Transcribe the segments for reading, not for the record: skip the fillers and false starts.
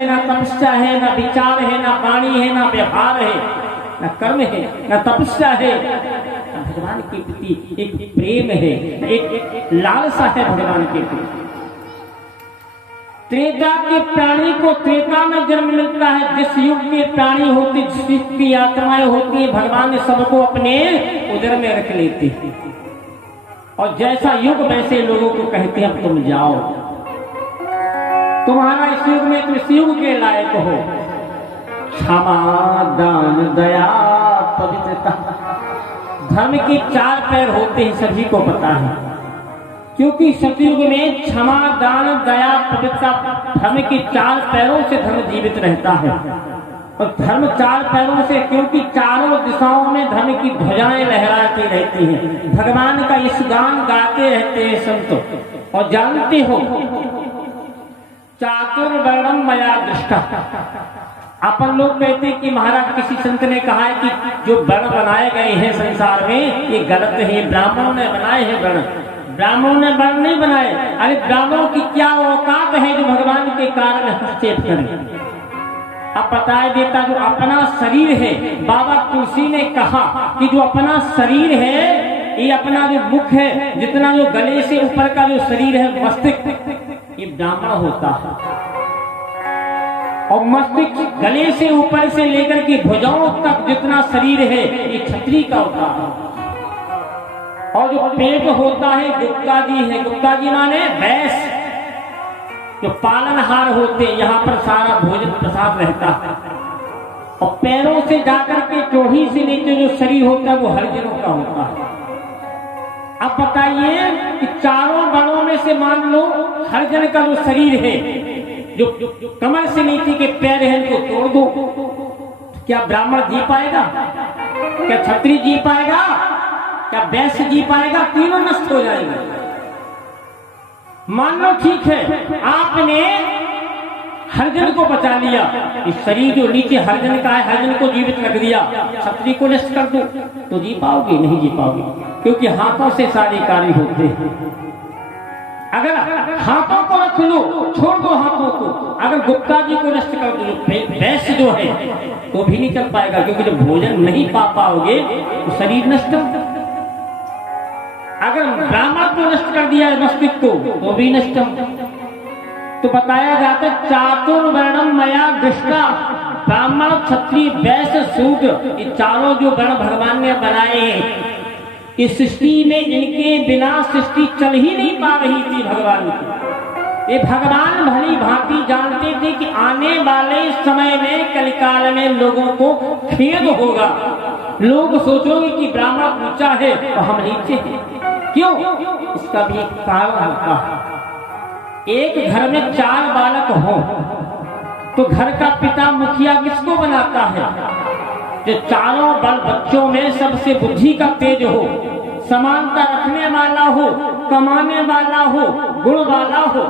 ना तपस्या है, ना विचार है, ना वाणी है, ना व्यवहार है, ना कर्म है, ना तपस्या है, ना भगवान के प्रति एक प्रेम है, एक लालसा है भगवान के प्रति। त्रेता के प्राणी को त्रेता में जन्म मिलता है। जिस युग के प्राणी होते, जिस युग की आत्माएं होती है, भगवान ने सबको अपने उदर में रख लेते हैं और जैसा युग वैसे लोगों को कहते हैं अब तुम जाओ, तुम्हारा इस युग में तुम इस युग के लायक हो। क्षमा, दान, दया, पवित्रता, धर्म के 4 पैर होते हैं, सभी को पता है, क्योंकि सतयुग में क्षमा, दान, दया, पवित्रता, धर्म के 4 पैरों से धर्म जीवित रहता है। और धर्म 4 पैरों से, क्योंकि चारों दिशाओं में धर्म की ध्वजाएं लहराती रहती हैं। भगवान का इस गान गाते रहते हैं संत। और जानते हो, चातुर्वर्णम मया दृष्टा। अपन लोग कहते हैं कि महाराज किसी संत ने कहा है कि जो वर्ण बनाए गए हैं संसार में ये गलत है, ब्राह्मणों ने बनाए हैं वर्ण। ब्राह्मणों ने वर्ण नहीं बनाए। अरे ब्राह्मणों की क्या औकात है जो भगवान के कारण हस्तक्षेप करें। अब बताया देता जो अपना शरीर है, बाबा तुलसी ने कहा कि जो अपना शरीर है, ये अपना जो मुख है, जितना जो गले से ऊपर का जो शरीर है मस्तिष्क, ये ब्राह्मण होता है। और मस्तिष्क गले से ऊपर से लेकर के भुजाओं तक जितना शरीर है ये क्षत्रिय का होता है। और जो पेट होता है गुप्ता जी है। गुप्ता जी माने भैंस, जो पालनहार होते हैं, यहाँ पर सारा भोजन प्रसाद रहता है। और पैरों से जाकर के चोटी से नीचे जो शरीर होता है वो हरिजनों का होता है। अब बताइए कि चारों वर्णों में से मान लो हरिजन का जो शरीर है, जो कमर से नीचे के पैर हैं, इनको तोड़ दो, क्या ब्राह्मण जी पाएगा? क्या क्षत्रिय जी पाएगा? क्या वैश्य जी पाएगा? तीनों नष्ट हो जाएंगे। मान लो ठीक है आपने हरिजन को बचा लिया, इस शरीर जो नीचे हरिजन का है, हरिजन को जीवित रख दिया, क्षत्रिय को नष्ट कर दो तो जी पाओगे? नहीं जी पाओगे, क्योंकि हाथों से सारे कार्य होते हैं। अगर हाथों को रख लो, छोड़ दो हाथों को, अगर गुप्ता जी को नष्ट कर दो, वैश्य जो है तो भी नहीं चल पाएगा, क्योंकि जब भोजन नहीं पा पाओगे तो शरीर नष्ट। अगर ब्राह्मण को नष्ट कर दिया मस्तिष्क को तो भी नष्ट। तो बताया जाता है चातुर्वर्णम मया दृष्टा। ब्राह्मण, क्षत्रिय, वैश्य, शूद्र, ये चारों जो वर्ण भगवान ने बनाए हैं, इस सृष्टि में इनके बिना सृष्टि चल ही नहीं पा रही थी भगवान की। ये भगवान भली भांति जानते थे कि आने वाले समय में कलिकाल में लोगों को खेद होगा। लोग सोचोगे कि ब्राह्मण ऊंचा है तो हम नीचे हैं। क्यों? इसका भी एक कारण होता है। एक घर में 4 बालक हो तो घर का पिता मुखिया किसको बनाता है? जो चारों बच्चों में सबसे बुद्धि का तेज हो, समानता रखने वाला हो, कमाने वाला हो, गुण वाला हो,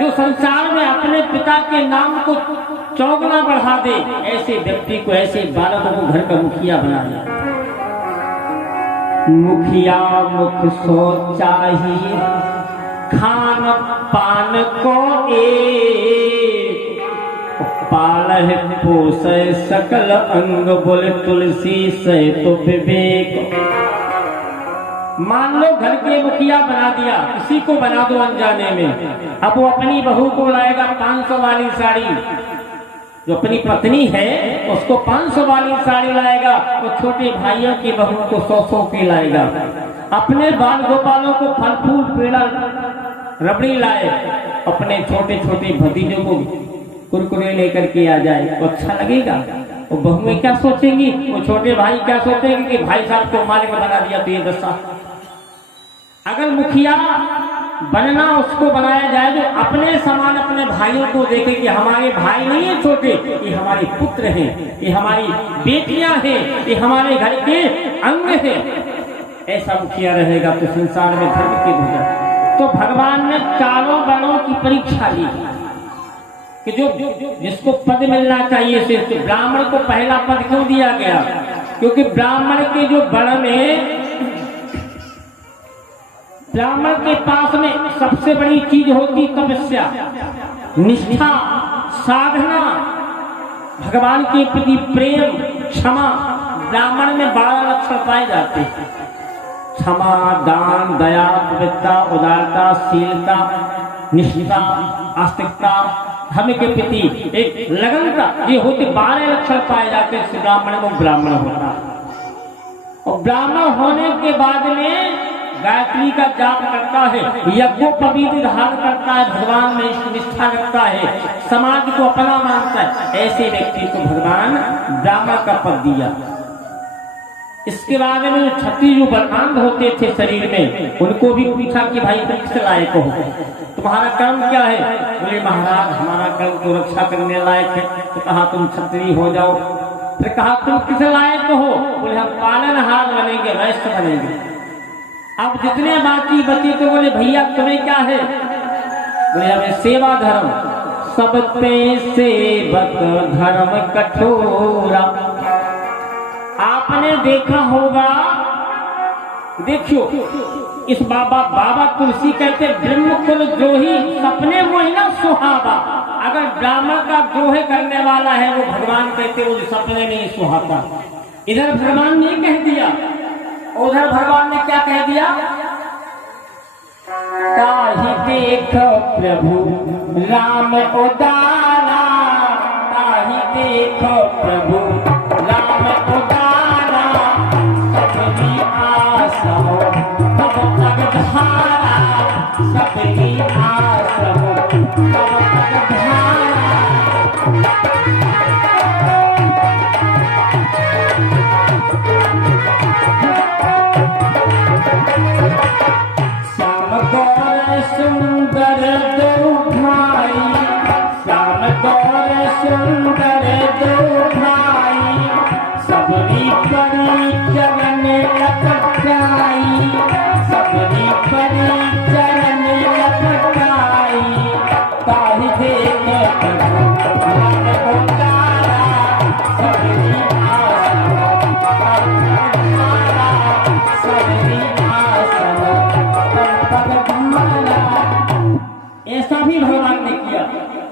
जो संसार में अपने पिता के नाम को चौगुना बढ़ा दे, ऐसे व्यक्ति को, ऐसे बालकों को घर का मुखिया बना दिया। मुखिया मुख सो चाहिए, खान पान को एक, पालह पोष सकल अंग, बोले तुलसी से तो विवेक। मान लो घर के मुखिया बना दिया, किसी को बना दो अनजाने में, अब वो अपनी बहू को लाएगा 500 वाली साड़ी, जो अपनी पत्नी है उसको 500 वाली साड़ी लाएगा, वो छोटे भाइयों की बहू को 100 की लाएगा। अपने बाल गोपालों को फल फूल पेड़ा रबड़ी लाए, अपने छोटे छोटे भतीजों को कुरकुरे लेकर के आ जाए, तो अच्छा लगेगा? वो बहुएं क्या सोचेंगी? वो छोटे भाई क्या सोचेंगे कि भाई साहब को मालिक बना दिया तो ये दशा। अगर मुखिया बनना उसको बनाया जाए जो अपने समान अपने भाइयों को देखे कि हमारे भाई नहीं है छोटे, ये हमारे पुत्र हैं, ये हमारी बेटियां हैं, ये हमारे घर के अंग हैं, ऐसा मुखिया रहेगा तो संसार में धर्म की ध्वजा। तो भगवान ने चारों वर्णों की परीक्षा ली कि जो जिसको पद मिलना चाहिए, सिर्फ ब्राह्मण को पहला पद क्यों दिया गया? क्योंकि ब्राह्मण के जो वर्ण में, ब्राह्मण के पास में सबसे बड़ी चीज होती तपस्या। निष्ठा, साधना, भगवान के प्रति प्रेम, क्षमा, ब्राह्मण में 12 लक्षण पाए जाते हैं। क्षमा, दान, दया, पवित्रता, उदारता, शीलता, निष्ठा, आस्तिकता, धर्म के प्रति एक लगनता, ये होते 12 लक्षण पाए जाते हैं। ब्राह्मण को ब्राह्मण होता है और ब्राह्मण होने के बाद में गायत्री का जाप करता है, यज्ञोपवीत धारण करता है, भगवान में निष्ठा रखता है, समाज को अपना मानता है, ऐसे व्यक्ति को भगवान ब्राह्मण का पद दिया। इसके बाद में क्षत्रिय जो बलवान होते थे शरीर में, उनको भी पूछा कि भाई तुम किस लायक हो, तुम्हारा कर्म क्या है? बोले महाराज हमारा कर्म तो रक्षा करने लायक है। तो कहा तुम क्षत्रिय हो जाओ। फिर कहा तुम किस लायक हो? बोले हम पालनहार बनेंगे, वैश्य बनेंगे। अब जितने बाकी बचे तो बोले भैया तुम्हें क्या है? बोले हमें सेवा धर्म। सब पे सेवक धर्म कठोरा। आपने देखा होगा, देखियो इस बाबा तुलसी कहते ब्रह्म कुल द्रोही सपने मोहिना सुहावा। अगर ब्राह्मण का द्रोह करने वाला है वो भगवान कहते वो सपने नहीं सुहाता। इधर भगवान ने कह दिया, उधर भगवान ने क्या कह दिया? ताहि देख प्रभु राम उदारा, ताहि देख प्रभु राम उदारा, सबकी आस हो तब तक धारा, सबकी आस हो तब तक धारा। सुंदर दो भाई, श्याम गौर सुंदर दो भाई, सबरी परी चरण लपटाई, सबरी परी चरण लपटाई, ताहि देख प्रभु राम उदारा, सबरी आस हो तब तक धारा, सबरी आस हो तब तक धारा। ऐसा भी भगवान ने किया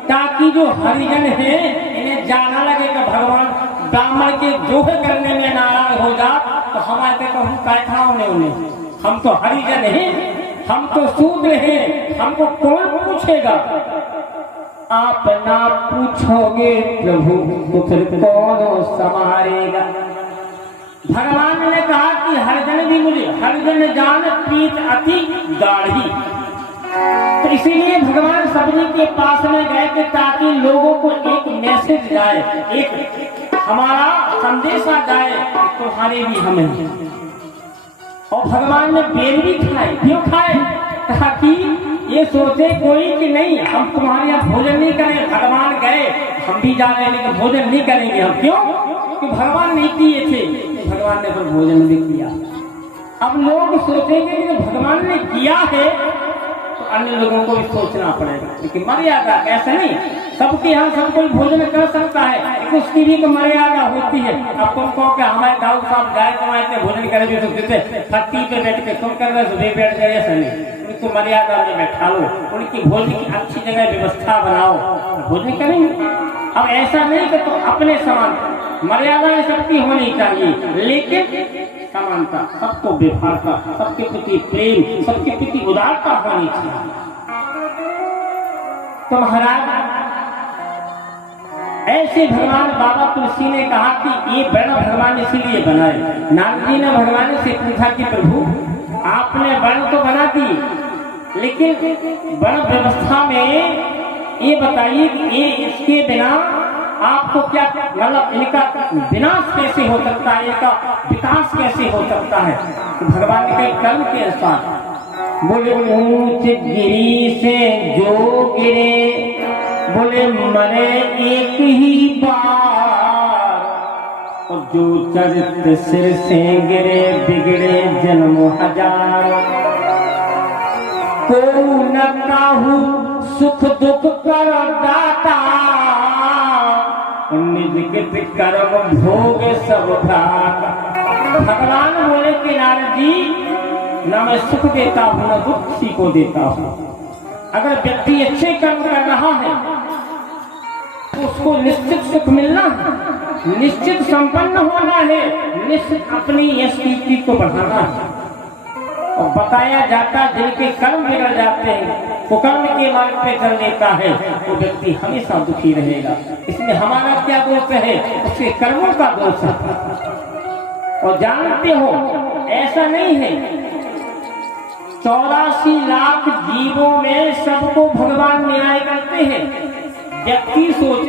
ताकि जो हरिजन है इन्हें जाना लगे कि भगवान ब्राह्मण के द्रोह करने में नाराज हो जा तो हमारे को हम बैठा होने उन्हें, हम तो हरिजन हैं, हम तो शूद्र हैं, हमको कौन पूछेगा? आप ना पूछोगे प्रभु तो फिर कौन संभालेगा? भगवान ने कहा कि हरिजन भी मुझे, हरिजन जान प्रीत अति गाढ़ी। तो इसीलिए भगवान सबरी के पास में गए कि ताकि लोगों को एक मैसेज जाए, एक हमारा संदेशा जाए कि तुम्हारे भी हमें। और भगवान ने बेल भी खाए। क्यों खाए? ताकि ये सोचे कोई कि नहीं हम तुम्हारे यहाँ भोजन नहीं करें। भगवान गए, हम भी जा रहे हैं लेकिन भोजन नहीं करेंगे हम। क्यों? कि भगवान नहीं किए थे, भगवान ने तो भोजन भी किया। अब लोग सोचेंगे कि भगवान ने किया है अन्य लोगों को भी सोचना पड़ेगा, लेकिन मर्यादा ऐसा नहीं, सबके यहाँ सब कोई भोजन कर सकता है, उसकी भी तो मर्यादा होती है। अब तुम कहो कि हमारे दाऊद साहब गाय कमाते भोजन करे भी सकते फट्टी पे बैठ के तुम कर रहे सुबह बैठ जाए, ऐसा नहीं, उनको मर्यादा में बैठा लो, उनकी भोजन की अच्छी जगह व्यवस्था बनाओ, भोजन करेंगे। अब ऐसा नहीं कि तुम अपने समान, मर्यादाएं सबकी होनी चाहिए, लेकिन समानता, सबको व्यवहारता, सबके प्रति प्रेम, सबके प्रति उदारता होनी चाहिए। तो महाराज ऐसे भगवान बाबा तुलसी ने कहा कि ये वर्ण भगवान इसीलिए बनाए। नारद जी ने भगवान से पूछा कि प्रभु आपने वर्ण तो बना दी, लेकिन वर्ण व्यवस्था में ये बताइए कि ये इसके बिना आपको क्या मतलब इनका विनाश कैसे हो सकता है, इनका विकास कैसे हो सकता है? तो भगवान के कर्म के अनुसार बोले ऊंच गिरी से जो गिरे, बोले मरे एक ही बार, और जो चरित्र सिर से गिरे बिगड़े जन्म हजार। को न काहू सुख दुख कर दाता, निज कर्म भोग सब भ्राता। भगवान बोले कि नारद जी न मैं सुख देता हूँ न दुख किसी को देता हूँ। अगर व्यक्ति अच्छे कर्म कर रहा है तो उसको निश्चित सुख मिलना है, निश्चित संपन्न होना है, निश्चित अपनी यश कीर्ति को बढ़ाना है। और बताया जाता जिनके कर्म बिगड़ जाते हैं, कुकर्म के मार्ग पे चल लेता है, वो व्यक्ति हमेशा दुखी रहेगा। इसमें हमारा क्या दोष है? उसके कर्मों का दोष है। और जानते हो ऐसा नहीं है, 84 लाख जीवों में सबको भगवान न्याय करते हैं। व्यक्ति सोचे